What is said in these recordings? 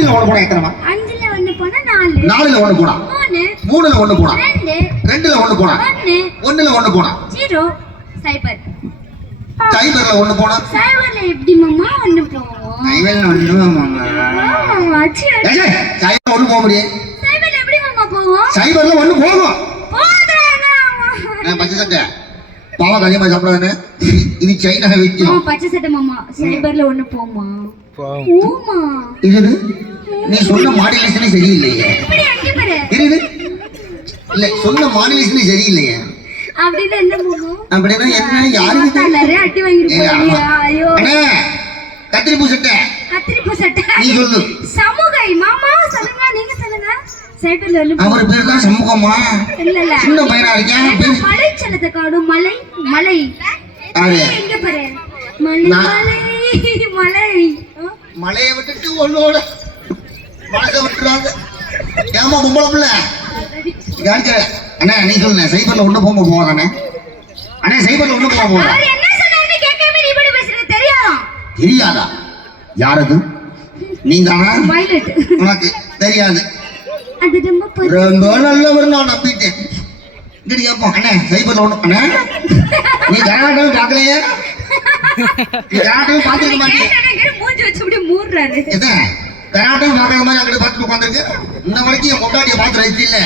அஞ்சுல ஒண்ணு போனா எத்தனைமா அஞ்சுல ஒண்ணு போனா நாலு. நாலுல ஒண்ணு போனா? மூணு. மூணுல ஒண்ணு போனா? ரெண்டு. ரெண்டுல ஒண்ணு போனா? ஒண்ணு. ஒண்ணுல ஒண்ணு போனா? ஜீரோ. சைபர். சைபர்ல ஒண்ணு போனா? சைபர்ல எப்படி மாமா ஒண்ணு போவோம்? சைபர்ல ஒண்ணு. ஆமா, சரி. ஏய், ஒண்ணு போக முடியும் சைபர்ல எப்படி மாமா போவோம்? சைபர்ல ஒண்ணு போகும். போதானா நான் பச்சை சட்டை. பாவம் அதிகமா சாப்பிடாதானே இது சைனா வைக்கும் மாமா பச்சை சட்டை மாமா. சைபர்ல ஒண்ணு போமா? போமா இது நீ சொன்ன மாடுலேஷனே சரியில்லையே. இரு இல்ல சொன்ன மாடுலேஷனே சரியில்லையே. அப்படின்னு என்ன போகும்? அப்படின்னா என்ன யாருக்கு நான் நிறைய அடி வாங்கிட்டு ஏய், ஆமா. போறியா ஐயோ. அண்ணே கத்திரி பூ சட்டை. கத்திரிப்பூ சட்டை. நீ சொல்லு. சமூகை மாமா சொல்லுங்க நீங்க சொல்லுங்க. அவர் பேர் தான் சமூகமா? இல்ல இல்ல. சின்ன பையனா இருக்கேன் என்ன பேர் மலை செல்லத்தை காணும். மலை மலை. பாரு. மலை மலை? மலையை விட்டுட்டு ஒன்னோட மனசை விட்டுறாங்க ஏமா பொம்பளை பிள்ளை அண்ணா நீ சொல்லுங்க சைபர்ல ஒண்ணு போக போவாதானே அண்ணா. சைபர்ல ஒண்ணு போக பேசுறது? தெரியாதா? யாரது? நீ தானா உனக்கு தெரியாது. ரொம்ப நல்லவர் நான் நம்பிட்டேன். இங்கடி கேட்போம் அண்ணே சைபர்ல ஒண்ணு அண்ணே நீ கராட்டம் பார்க்கலையே? நீ கராட்டம் பார்த்துக்க மாட்டேன் மூஞ்சி வச்சு மூடுறாரு கராட்டம் பார்க்கற மாதிரி அங்கிட்டு பார்த்துட்டு உட்காந்துருக்கு. இன்ன வரைக்கும் என் பொண்டாட்டியை பார்த்து ரசிச்சு இல்ல.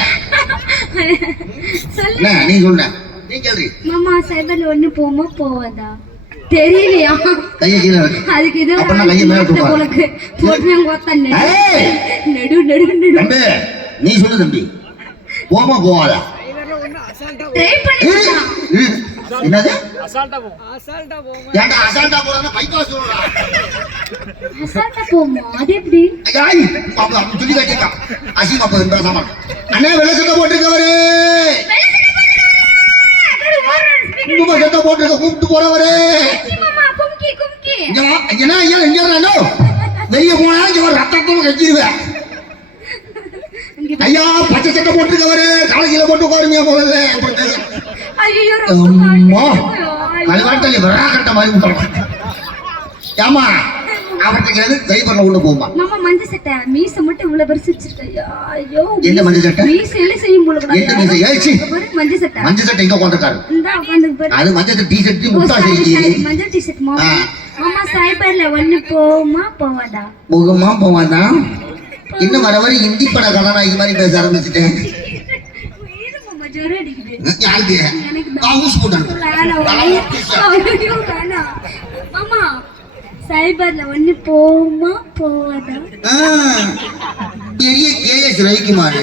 நீ சொல்ல நீ கேள்வி. மாமா சைபர்ல ஒண்ணு போமா போவதா தெரியலையா? கையை கீழே இருக்கு அதுக்கு இது அப்ப நான் கையை மேல தூக்குறேன். போலக்கு போட்டு கொத்தன் ஏய்! நெடு நெடு நெடு. தம்பி நீ சொல்லு தம்பி. போமா போவாதா ட்ரை பண்ணிக்கலாம் இரு. என்னது அசால்ட்டா போ. ஏன்டா அசால்ட்டா போறா பைபாஸ் சொல்றா அசால்ட்டா போமா? அது எப்படி? ஐயாய் பாப்பா அவன் சொல்லி காட்டிட்டான் அசிங்க அப்ப பேசாம அண்ணே வெள்ளை சட்டை போட்டிருக்கவரு. குங்கும சட்டை போட்டிருக்க கூப்பிட்டு போறவரு. என்ன ஐயா எங்க வரானோ வெளிய போனா இங்க ரத்தத்தோட கட்டிடுவேன் ஐயா பச்சை சட்டை போட்டிருக்கவரு காலகில போட்டு உட்காருமையா முதல்ல. அம்மா கல்வாட்டல் விரா கட்ட மாதிரி விட்டுறான் ஏமா அவர்கிட்ட எது சைபர்ல உள்ள போமா மாமா மஞ்சள் சட்டை மீசை மட்டும் இவ்வளவு பெருசு வச்சிருக்கையா ஐயோ என்ன மஞ்சள் சட்டை? மீசையில செய்யும் போல கூட மீசை? மஞ்சள் சட்டை. மஞ்சள் சட்டை இங்க உட்காந்துருக்காரு இந்த உட்காந்து பாரு. அது மஞ்சள் டி ஷர்ட் ஓ, முட்டா sorry, செய்யுது sorry, மஞ்சள் டிஷர்ட் மாமா. ஆ. மாமா சைபர்ல ஒண்ணு போமா போவாதா? முகமா போவானா இன்னும் வர வரை இந்தி பட கதாநாயகி மாதிரி பேச ஆரம்பிச்சுட்டேன் சைபர்ல ஒண்ணு போமா போவாதா பெரிய கேஎஸ் ரவிக்குமார்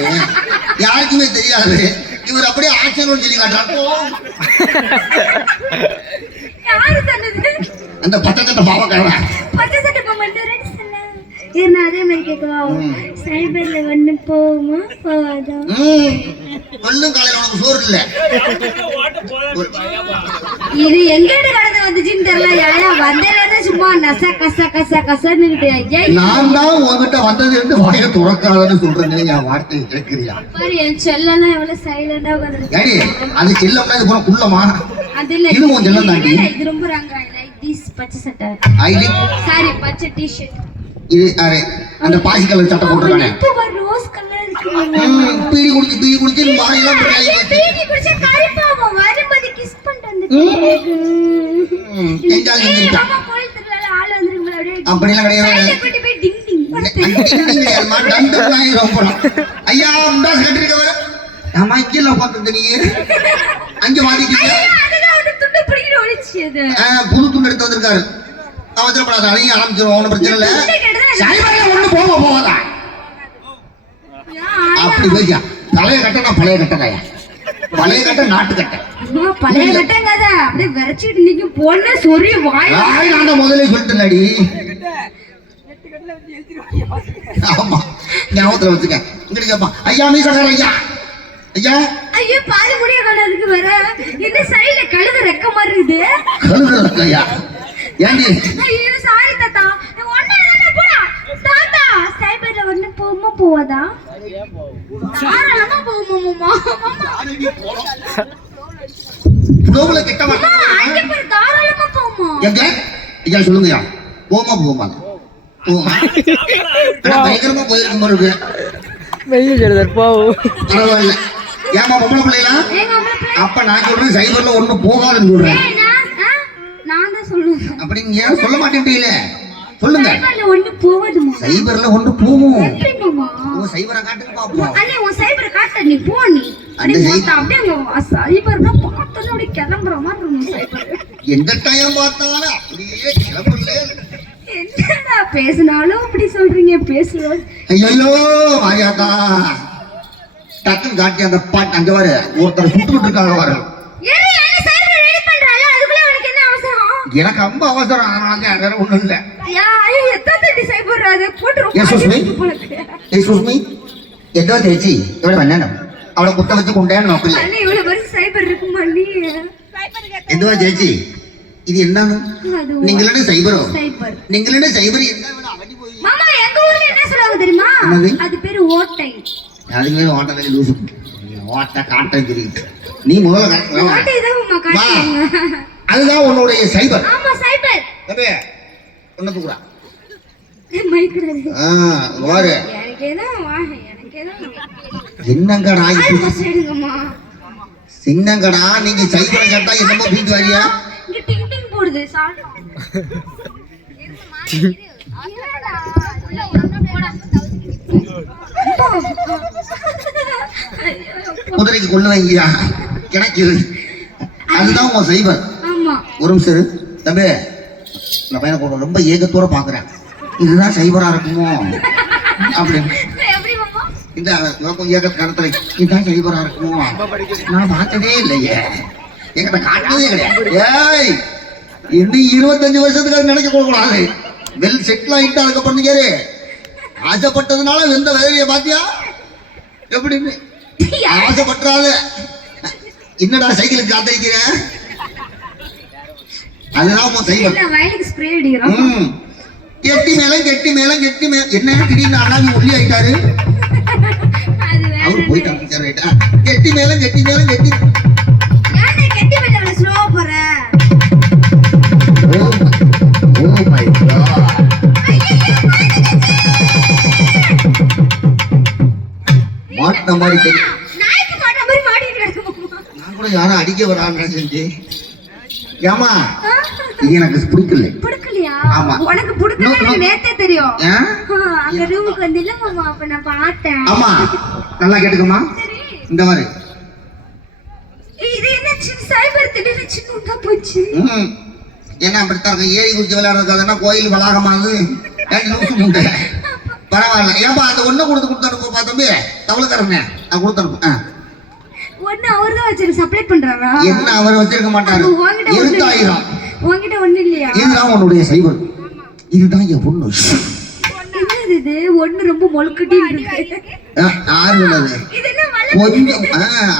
யாருக்குமே தெரியாது இவர் அப்படியே ஆக்ஷன் சொல்லி காட்டுறாரு அந்த பச்சை சட்டை பாவக்காரன் பச்சை சட்டை போக மாட்டேன் நான் அதே மாதிரி கேட்கவா சைபர்ல ஒண்ணு போமா போவாதா ம். கொல்லும் காலையில உனக்கு சோறு இல்ல. இது எங்க கடந்து வந்துச்சுன்னு தெரியல. யாரா வந்ததுல சும்மா நச கச கச கசன்னு ஏய் நான் தான் உங்ககிட்ட வந்தது என்று வாய துறக்காதன்னு சொல்றேன் என் வார்த்தையை கேட்கிறியா பாரு என் செல்லெல்லாம் எவ்வளவு சைலண்டா உட்காந்து ஏடி அது செல்லம்னா இது போல குள்ளமா? அது இல்ல. இது உன் செல்லம் தாண்டி. இது ரொம்ப ரங்க லைக் திஸ் பச்சை சட்டை. சாரி பச்சை டிஷர்ட் இது அரே அந்த பாசி கலர் சட்டை போட்டிருக்கானே. பீடி குடிச்சு பீடி குடிச்சு வாயெல்லாம். பீடி குடிச்சா கருப்பாவும் வரும்போது கிஸ் பண்ணிட்டு வந்து செஞ்சாலும் செஞ்சிருக்கான். அப்படிலாம் கிடையாது. ஐயா முண்டாஸ் கட்டிருக்கவர் ஆமா கீழே உட்காந்து நீ. அங்க மாட்டிக்கிட்டு புது துண்டு எடுத்து வந்திருக்காரு. அவசரப்படாத அதையும் ஆரம்பிச்சிருவோம் ஒன்றும் பிரச்சனை இல்லை. சைபர்ல ஒண்ணு போக போகாதா அப்படி போய்யா பழைய கட்டணா பழைய கட்டணாயா பழைய கட்ட நாட்டு கட்ட பழைய கட்டங்காத. அப்படியே விரைச்சிட்டு நிக்கும். பொண்ணு சொறி வாய். யாய் நான் தான் முதல்ல சொல்லிட்டேன்டி. ஆமா. ஞாபகத்துல வச்சுக்க. இங்கிட்டு ஐயா மீசக்கார ஐயா. ஐயா? ஐயோ பாதி முடிய கலருக்கு வர என்ன சைடுல கழுத ரெக்க மாதிரி இருக்குது கழுகுற இருக்கு ஐயா ஏண்டி ஐயோ சாரி தாத்தா ஒண்ணு தானே போடா தாத்தா சைபர்ல ஒண்ணு போவாதா தாராளமா போவோமா மாமா? புலவுல கிட்ட மாமா மாட்டேன் அங்க பாரு தாராளமா போமா. எங்க? ஐயா சொல்லுங்கய்யா. போமா போமா. ஓ. ஆனா பயங்கரமா போயிருக்கும் போல இருக்கு. வெயில் சொல்லுதார் போவும் பரவாயில்ல. ஏமா பொம்பளை பிள்ளைகளா? எங்க அம்மா பிள்ளை? அப்ப நான் சொல்றேன் சைபர்ல ஒண்ணு போகாதுன்னு சொல்றேன். நான் தான் சொல்லுவேன். அப்படி நீங்க ஏன் சொல்ல மாட்டேன்றீங்களே சொல்லுங்க. சைபர்ல ஒண்ணு போகுதுமா சைபர்ல ஒண்ணு போகும். சைபரை பாப்போம். அண்ணே உன் சைபர் காட்ட. நீ போ நீ. அந்த அப்படியே சைபர் தான் பார்த்தோன்னே அப்படியே கிளம்புற மாதிரி இருக்கும் சைபர். எந்த டைம் பார்த்தாலும் அப்படியே என்னடா பேசினாலும் அப்படி சொல்றீங்க பேசுவோம் ஐயோ மாரியாத்தா டக்குன்னு காட்டி அந்த பாட்டு அங்க வர ஒருத்தர் சுட்டுக்கிட்டு இருக்காங்க வர எனக்கு ரொம்ப அவசரம் அதனால தான் வேற ஒண்ணும் இல்ல. யா ஐயோ எத்தனை தட்டி சைபர் அது போட்டு ரொம்ப Yes, Susmi. அடிச்சு போலக்கு. ஏய் சுஷ்மி எதோ தேச்சி ഇവിടെ വന്നാനോ അവിടെ കുത്ത വെച്ച് കൊണ്ടുപോയാൽ നോക്കില്ല அண்ணே இவ்வளவு பெரிய சைபர் இருக்குமா நீ എന്തുവാ ചേച്ചി ഇത് എന്താണ് அது നിങ്ങളുടെ സൈബറോ சைபர் നിങ്ങളുടെ സൈബർ എന്താ ഇവിടെ അവധി പോയി மாமா எங்க ஊர்ல என்ன சொல்லுவாங்க தெரியுமா என்னது? அது பேரு ஓட்டை അതിങ്ങനെ ഓട്ടല്ലേ ലൂസ് ഓട്ട കാട്ടം തിരിയിട്ട് നീ മുതല കറക്റ്റ് ஓட்டை தான் மாமா காட்டுவாங்க அதுதான் உன்னுடைய சைபர் ஆமா சைபர் தம்பி ஒன்னு கூட என்னங்கடா சின்னங்கடா நீங்க சைபரை கேட்டா என்னமோ பீச்சு வாரியா இங்க டிங் டிங் போடுது சால்ட். குதிரைக்கு கொண்டு வைங்கியா? கிடைக்குது. அதுதான் உன் சைபர் ஆமா. ஒரு நிமிஷம். தம்பி இந்த பையனை ரொம்ப ஏகத்தோட பாக்குறேன். இதுதான் சைபரா இருக்குமோ? அப்படின்னு இந்த கருத்துல இதுதான் சைபரா இருக்குமோ? நான் பார்த்ததே இல்லையே. எங்கிட்ட காட்டதே கிடையாது. ஏய் இன்னும் இருபத்தஞ்சு வருஷத்துக்கு அது நினைக்க கூடாது. வெல் செட்டில் ஆகிட்டு அதுக்கப்புறம் நீங்க? ஆசைப்பட்டதுனால வெந்த வேலையை பாத்தியா எப்படின்னு? ஆசைப்பட்டுறாத. என்னடா சைக்கிளுக்கு காத்திருக்கிற? அதுதான் சைக்கிள் கெட்டி மேலம் கெட்டி மேலம் கெட்டி மேல. என்ன திடீர்னு அண்ணாவி ஒல்லி ஆயிட்டாரு? அவரு போயிட்டாங்க சார் ரைட்டா. கெட்டி மேலம் கெட்டி மேலம் கெட்டி மை காட் மாட்டின மாதிரி தெரியும் நான் கூட யாரும் அடிக்க வரான்னு செஞ்சு. ஏமா? இது எனக்கு பிடிக்கல. பிடிக்கலையா? ஆமா. உனக்கு பிடிக்கல. நேத்தே தெரியும். அங்க ரூமுக்கு வந்து இல்ல மாமா அப்ப நான் பார்த்தேன். ஆமா. நல்லா கேட்டுக்கமா இந்த மாதிரி இது என்ன சின்ன சைபர் திடீர்னு போச்சு? ம். என்ன அப்படித்தான் இருக்கு. ஏரி குச்சி விளையாடுறதுனா கோயில் வளாகமானது பரவாயில்ல. ஏன்பா அந்த ஒண்ணு கொடுத்து கொடுத்து அனுப்புப்பா தம்பி. தவளுக்காரங்க நான் கொடுத்து அனுப்பு ஆ. ஒண்ணு அவர்தான் வச்சிரு சப்ளை பண்றாரா? என்ன அவர் வச்சிருக்க மாட்டாரு? எழுத்தாயிரம் உன்கிட்ட ஒண்ணு இல்லையா? இதுதான் உன்னுடைய சைபர். இதுதான் என் பொண்ணு. இது? ஒண்ணு ரொம்ப மொழுக்கட்டி இருக்கு. கொஞ்சம்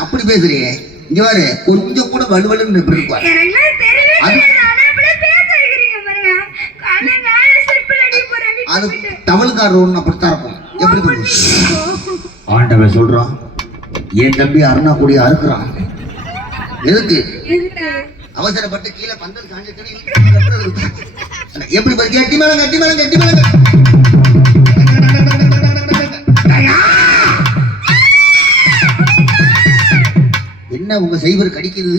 அப்படி பேசுறியே. இங்க பாரு கொஞ்சம் கூட வலுவலுன்னு தெரியவே அது-. தவளுக்காரர் ஒண்ணு அப்படித்தான் இருக்கும். எப்படி. ஆண்டவன் சொல்றான் என் தம்பி அருணா கூடிய அறுக்குறான். எதுக்கு? அவசரப்பட்டு கீழே பந்தல் காஞ்சிட்டு எப்படி கெட்டி மேல கட்டி மேல கட்டி மேல என்ன உங்க சைபர் கடிக்குது.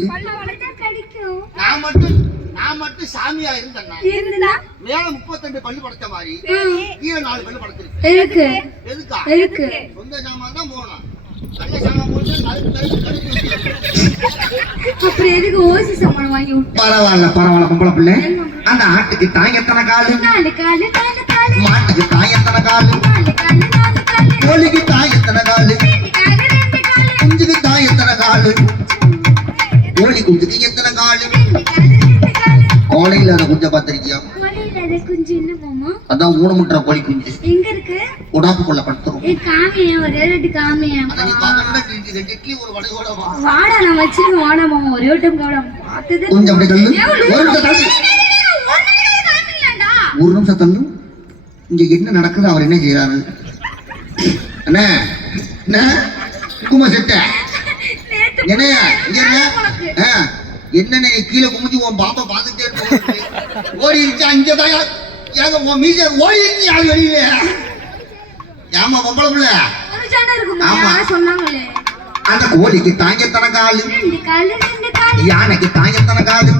நான் மட்டும் நான் மட்டும் சாமியா இருந்தேன்னா இருந்தா? மேல முப்பத்தெண்டு பல்லு படைச்ச மாதிரி. கீழே நாலு பல்லு படைச்சிருக்கு. எதுக்கு? சொந்த சாமான் தான் போகணும். அப்புறம் எதுக்கு ஓசி சாமான் வாங்கி விட்டு? பரவாயில்ல பரவாயில்ல பொம்பளை பிள்ளை. அந்த ஆட்டுக்கு தாய் எத்தனை காலு? நாலு காலு நாலு காலு. மாட்டுக்கு தாய் எத்தனை காலு? நாலு காலு நாலு காலு. கோழிக்கு தாய் எத்தனை காலு? குஞ்சுக்கு தாய் எத்தனை காலு? கோழி குஞ்சுக்கு எத்தனை காலு? கோழையில அந்த குஞ்சை பார்த்திருக்கியா? அது குஞ்சு இல்ல மாமா. அதான் ஊனமுட்டுற கோழி குஞ்சு. எங்க இருக்கு? படுத்துரும் ஏ காமியா ஒரே ரெண்டு ஒரு வடையோட வாடா நான் வச்சிருக்கேன் வாடா மாமா ஒரே ஒரு டைம் கவலை. பார்த்தது கொஞ்சம் அப்படி தள்ளு. ஒரு நிமிஷம் ஒரு நிமிஷம் தள்ளு. இங்க என்ன நடக்குது அவர் என்ன செய்யறாரு அண்ணே என்ன குங்கும செட்ட. நேத்து என்ன இங்க நீ கீழே குமிஞ்சு உன் பாப்பா பார்த்துட்டே இருக்க ஓடி இருந்துச்சு அங்கதான் ஏங்க உன் மீச ஓடிச்சு யாரு வெளியில? ஏமா பொம்பளை பிள்ளை? ஆமா. சொன்னாங்களே. அந்த கோழிக்கு தாங்கத்தன காலு. யானைக்கு தாங்கத்தன காலு.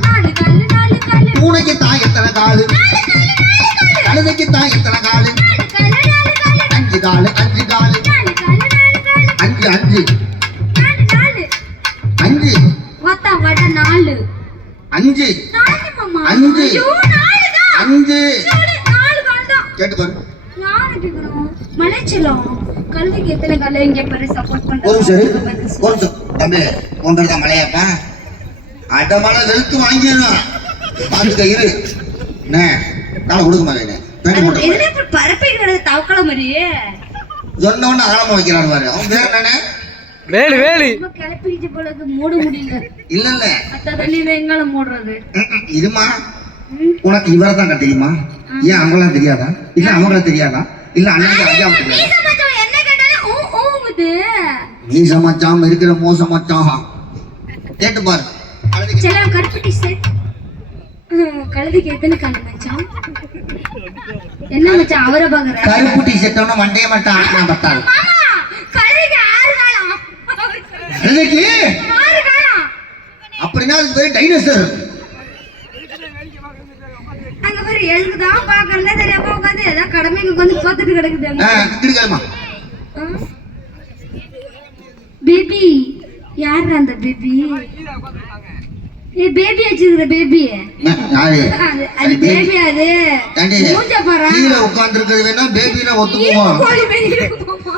பூனைக்கு தாங்கத்தன காலு. கழுதைக்கு தாங்கத்தன காலு. அஞ்சு காலு அஞ்சு காலு. அஞ்சு அஞ்சு. அஞ்சு. நாலு. அஞ்சு. அஞ்சு. அஞ்சு கேட்டு பாரு. யாரு கேக்குறோம் மலைச்சலம். கல்விக்கு எத்தனை கால இங்க பாரு சப்போர்ட் ஒரு சரி. ஒரு. தம்பி தான் மலையாப்பா? அடமான வெளுத்து வாங்கிடணும். பார்த்துக்க இரு. என்ன? காலை கொடுக்க மாட்டேன் பேட்டி போட்டு இப்ப தவக்கல மாதிரியே. சொன்ன உடனே ஆழமா வைக்கிறான் பாரு. அவன் பேர் என்னன்னு? வேலு வேலு. கிளப்பிக்கிச்சு போல மூட முடியல. இல்ல இல்ல. அத்த தண்ணி வெங்காலம் மூடுறது. ம், ம், இருமா உனக்கு இவரை தான் தெரியுமா? ஏன் அவங்களாம் தெரியாதா? இல்ல அவங்கள தெரியாதா? இல்ல ஊ ஊங்குது நீ சமைச்சாம இருக்கிற மோசம் மச்சான் கேட்டு பாரு. அழுதுக்கு- சில கருப்பட்டி செட் கழுதிக்கு எத்தனை கால் மச்சான். என்ன மச்சான் அவரை பாக்குற கருப்பு டி ஷர்ட்டோட மண்டைய மட்டும் ஆட்டினா பத்தாது மாமா கழுதிக்கு ஆறு காலம் காலம் அப்படின்னா அது பேர் டைனோசர் அங்க பேரு எதுக்குதான் பாக்குறதே தெரியாம உட்காந்து ஏதோ கடமைக்கு உட்காந்து பார்த்துட்டு கிடக்குது? பேபி யார் அந்த பேபி? ஏ பேபி வச்சிருக்கிற பேபி அது- பேபி. அது. மூஞ்ச பாரு. கீழே உட்கார்ந்துருக்கிறது வேணா பேபினா ஒத்துக்குவோம். கோழி பேபி இருக்குமாமா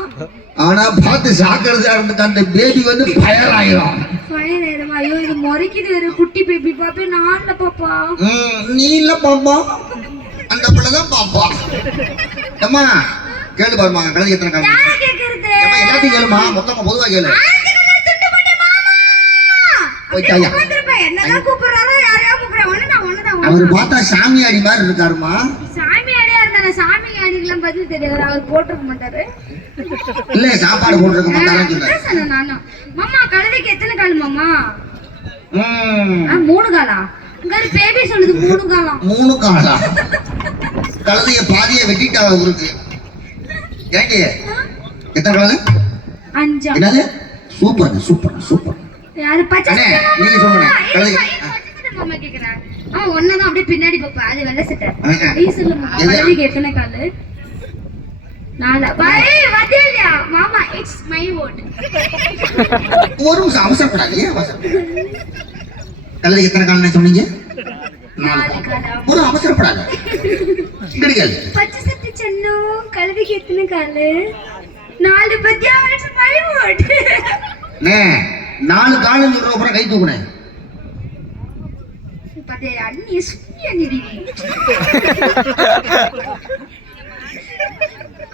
ஆனா பார்த்து சாக்கிறதா இருந்துட்டு அந்த பேபி வந்து ஃபைன் ஆயிடுமா ஐயோ இது முறைக்குது குட்டி பேபி பாப்பே. நான் இல்ல பாப்பா. நீ இல்ல பாப்பா. அந்த பிள்ளைதான் பாப்பா. அம்மா கேளு பாருமா கழுதி எத்தனை ஏம்மா, எல்லாத்தையும் கேளுமா மொத்தமா பொதுவா கேளு. அவர். பார்த்தா சாமியாடி மாதிரி இருக்காருமா சாமி அடிக்கெல்லாம் பதில் தெரியாது. அவர் போட்டிருக்க மாட்டாரு. இல்ல சாப்பாடு போட்டுருக்க அதான் சொன்னேன் நானும் மாமா கழுதைக்கு எத்தனை கால் மாமா? மூணு காலா? இங்க ஒரு பேபி சொல்லுது மூணு காலம் மூணு காலா? கழுதைய பாதிய வெட்டிட்டா அவருக்கு ஏண்டி? எத்தனை கழுது அஞ்சா. என்னது? Super super super. யாரு பச்சை? நீங்க சொல்லுங்க. மாமா? கேக்குறேன். அவன் ஒன்னதான் அப்படியே பின்னாடி பாப்பா. அது வெள்ளை சட்டை. நீ சொல்லு மாமா. எது? கழுதைக்கு எத்தனை காலு? நாலா. பை வதியா மாமா இட்ஸ் மை ஓட் ஒரு நிமிஷம் அவசரப்படாது ஏன் அவசரம் கழுதைக்கு எத்தனை சொன்னீங்க? கால். காலம் ஒரு அவசரப்படாது. கிடைக்காது பச்சை சட்டை சென்னும் கழுதைக்கு எத்தனை காலு? நாலு பத்தியா மை ஓட் நாலு காலம் சொல்ற அப்புறம் கை தூக்குனேன். பத்தே அண்ணி சுண்ணி அண்ணி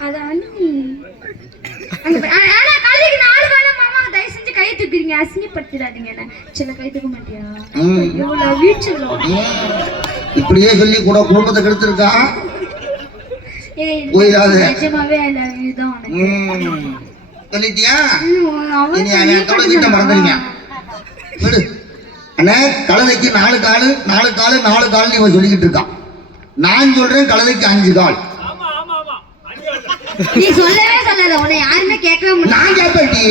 அது அண்ணி அங்க பாரு. ஆ, ஆனா கழுதைக்கு நாலு காலம் மாமா தயவு செஞ்சு கை தூக்குறீங்க அசிங்கப்படுத்திடாதீங்க என்ன சில கை தூக்க மாட்டியா. இவ்வளவு வீழ்ச்சிடும் இப்படியே சொல்லி கூட குடும்பத்தை கெடுத்திருக்கா. நிஜமாவே ஐ லவ் யூ தான் உனக்கு. சொல்லிட்டியா அவன் இனி அவன் அண்ணே கழுதைக்கு நாலு காலு நாலு காலு நாலு கால்னு இவன் சொல்லிக்கிட்டு இருக்கான். நான் சொல்றேன் கழுதைக்கு அஞ்சு கால். நீ சொல்லவே சொல்லாத உன்னை யாருமே கேட்கவே நான் கேட்பேன்டி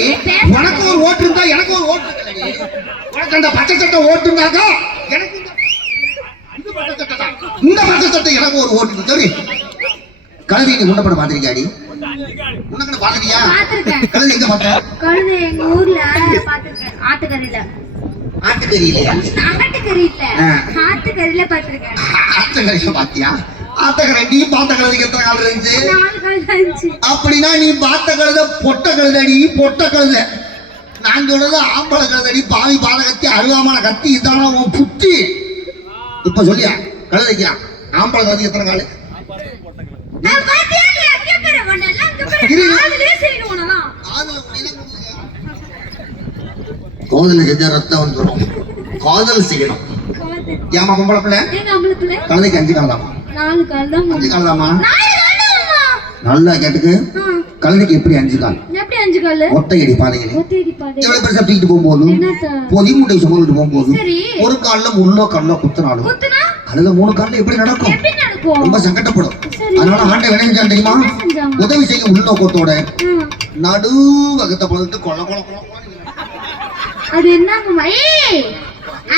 உனக்கு ஒரு ஓட்டு இருந்தா எனக்கு ஒரு ஓட்டு. உனக்கு அந்த பச்சை சட்டை ஓட்டு இருந்தாக்கா எனக்கு இந்த- இந்த பச்சை சட்டை எனக்கு ஒரு ஓட்டு இருக்கு. சரி. கழுதை நீ முன்னப்பட பாத்திருக்கியாடி உனக்கு பாத்திருக்கியா பாத்திருக்கேன் கழுதை எங்க பார்த்த? கழுதை எங்க ஊர்ல பாத்திருக்கேன் ஆட்டுக்கறியில ஆட்டுக்கறி இல்லையா ஆட்டுக்கறி இல்ல. ஆட்டுக்கறியில பாத்திருக்கேன். ஆத்தக்கரையை பாத்தியா? ஆத்தக்கரை நீ பார்த்த கழுதைக்கு எத்தனை கால் இருந்துச்சு? அப்படின்னா நீ பார்த்த கழுத பொட்ட கழுதடி பொட்ட கழுத நான் சொல்றது ஆம்பளை கழுதடி பாவி பாத கத்தி அருவாமான கத்தி இதான உன் புத்தி? இப்ப சொல்லியா? கழுதைக்கா ஆம்பளை கழுதி எத்தனை காலு நான் பாத்தியா நீ அங்கே பாரு உன்னெல்லாம் அங்கே பாரு இரு. காதுலயே செய்யணும் உன்னெல்லாம் காதுல முடியல கோதல செஞ்ச ரத்தம் வந்துடும் காதல் செய்யணும். ஏமா பொம்பளை பிள்ளை? கழுதைக்கு அஞ்சு கால் தாமா அஞ்சு. கால் தாமா. நல்லா கேட்டுக்கு. கழுதைக்கு எப்படி அஞ்சு கால்? எப்படி அஞ்சு காலு? ஒத்தையடி பாதைகளே எவ்வளவு பெருசா தூக்கிட்டு போகும்போது? பொதி மூட்டை சுமந்துட்டு போகும்போது? ஒரு கால்ல முன்னோ கல்லோ குத்துனாலும் குத்துனா? கழுத மூணு கால்ல எப்படி நடக்கும்? ரொம்ப சங்கடப்படும். சரி. அதனால ஆண்டை விளைஞ்சான் தெரியுமா? உதவி செய்ய உள்நோக்கத்தோட நடு வகத்தை பழுத்து கொல கொல கொல கொல அது என்னங்கம்மா? ஏய்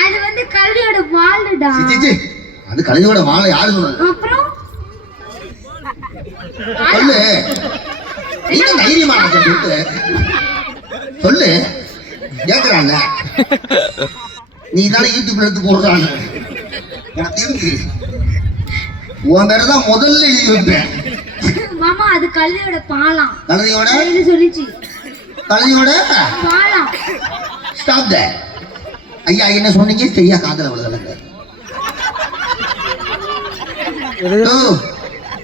அது வந்து கல்வியோட வாளுடா. அது கழுதையோட வாழை யாரு சொன்னது? அப்புறம்? சொல்லு. நீங்க தைரியமா சொல்லு. சொல்லு. கேக்குறாங்க. நீ தானே யூடியூப்ல எடுத்து போடுறாங்க. எனக்கு இருக்கு உன் பேரை தான் முதல்ல எழுதி வைப்பேன். மாமா அது கல்வியோட பாலாம். கழுதையோட சொல்லிச்சு? கழுதையோட பாலாம். ஸ்டாப் த ஐயா என்ன சொன்னீங்க? சரியா காதல விழுதலைங்க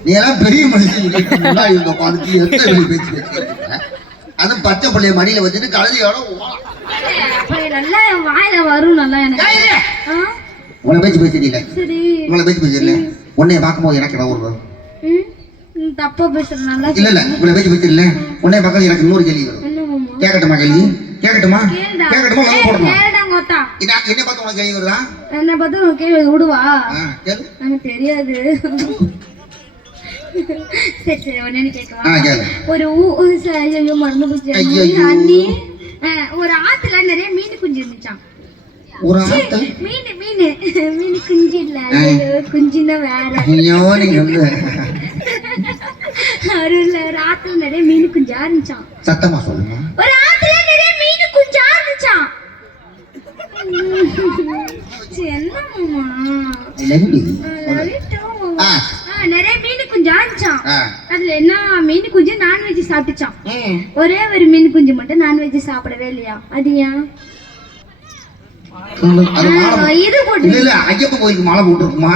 நீ எல்லாம் பெரிய மனுஷன். முன்னாடி இருந்த எந்த வெளி பேச்சு? அதுவும் பச்சை பிள்ளைய மடியில வச்சுட்டு கழுதையோட. அப்புறம் நல்லா வாயில வரும் நல்லா எனக்கு. ஆ, உங்களை பேச்சு பேசுறீங்க சரி. உங்களை பேச்சு பேசுறீங்க உன்னைய பார்க்கும்போது எனக்கு என்ன ஒரு ம், ம், தப்பா பேசுற நல்லா இல்ல இல்ல. உங்களை பேச்சு பேசுறீங்க உன்னைய பார்க்க எனக்கு இன்னொரு கேள்வி வரும். கேட்கட்டுமா கேள்வி? கேட்கட்டுமா கேளுடா. கேட்கட்டுமா லவ் கொத்தா என்ன என்ன பார்த்து உனக்கு கேள்வி வருதா? என்ன பார்த்து உனக்கு கேள்வி விடுவா. கேளு. எனக்கு தெரியாது. சரி சரி கேட்கவா? கேளு. ஒரு ஊ- ஐயோ மறந்து போச்சு. அண்ணி ஒரு ஆத்துல நிறைய மீன் குஞ்சு இருந்துச்சான் ஒரு மீன் மீன். மீன் குஞ்சு இல்ல குஞ்சுன்னா வேற. ஐயோ நீங்க வந்து. ஒரு இல்ல, ஒரு ஆத்துல நிறைய மீன் குஞ்சா இருந்துச்சான் சத்தமா சொல்லுங்க ஒரு ஆத்துல நிறைய மீன் குஞ்சா இருந்துச்சான் சரி, என்ன மாமா ஆ, நிறைய மீன் குஞ்சா இருந்துச்சான் ஆ. அதுல என்ன மீன் குஞ்சு? நான்வெஜ் சாப்பிட்டுச்சான். ஒரே ஒரு மீன் குஞ்சு மட்டும் நான்வெஜ் சாப்பிடவே இல்லையா? அது ஏன்? இது போட்டு. இல்ல ஐயப்ப கோயிலுக்கு மாலை போட்டுருக்குமா?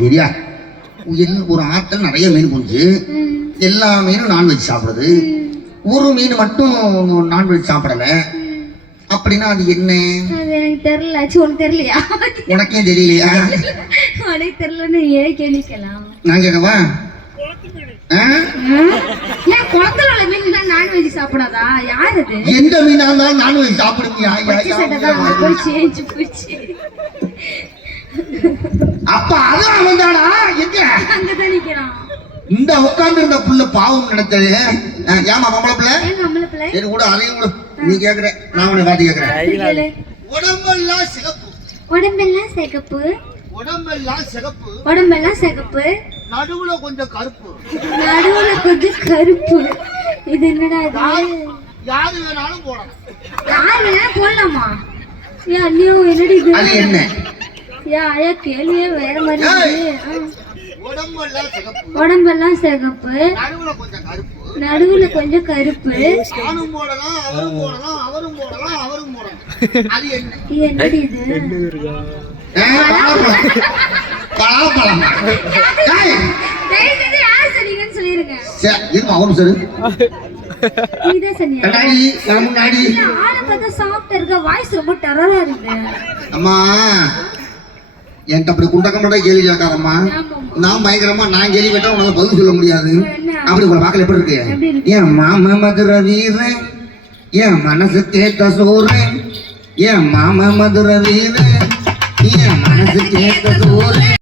சரியா எல்- ஒரு ஆட்கள் நிறைய மீன் குஞ்சு. எல்லா மீனும் நான்வெஜ் சாப்பிடுது. ஒரு மீன் மட்டும் நான்வெஜ் சாப்பிடல. அப்படின்னா அது என்ன? அது எனக்கு தெரியல. உனக்கு தெரியலையா? உனக்கே தெரியலையா? உனக்கு தெரியலன்னு ஏன் கேள்விக்கலாம் நான் கேட்கவா? ஏன் குளத்துல மீன் தான் நான்வெஜ் சாப்பிடாதா? யார் அது? எந்த மீனா இருந்தாலும் நான்வெஜ் சாப்பிடுவியா பச்சை போச்சு அப்ப அது அவன் தானா எங்க? அங்கதான் நிக்கிறான். இந்த உட்கார்ந்து இருந்த புள்ள பாவம் ஆ, ஏமா பொம்பளை பிள்ளை? சரி கூட அதையும் கூட நீ கேக்குற நான் உன்னை பார்த்து கேக்குறேன். உடம்பெல்லாம் சிகப்பு. உடம்பெல்லாம் சிகப்பு. உடம்பெல்லாம் சிகப்பு. உடம்பெல்லாம் சிகப்பு. நடுவுல கொஞ்சம் கருப்பு. நடுவுல கொஞ்சம் கருப்பு. இது என்னடா இது? யாரு வேணாலும் போடலாம். யார் வேணா போடலாமா? ஏன் அண்ணியும் என்னடி இது? அது என்ன? யா ஐயா கேள்வியே வேற மாதிரி. உடம்பெல்லாம் சிகப்பு. உடம்பெல்லாம் சிகப்பு. நடுவுல கொஞ்சம் கருப்பு. நடுவுல கொஞ்சம் கருப்பு. ஆணும் போடலாம் அவரும் போடலாம் அவரும் போடலாம் அவரும் போடலாம். அது என்ன? இது என்னடி இது? பலாப்பழம். சரி, முன்னாடி. அம்மா என்கிட்ட அப்படி குண்டக்க மட்டும் கேள்வி கேட்காதம்மா. நான் பயங்கரமா நான் கேள்வி கேட்டா உன்னால பதில் சொல்ல முடியாது? அப்படி உங்களை பார்க்கல எப்படி இருக்கு? என் மாம மதுர வீரன் என் மனசு கேட்ட சோறன் என் மாம மதுர வீரன் என் மனசு கேட்ட சோறன்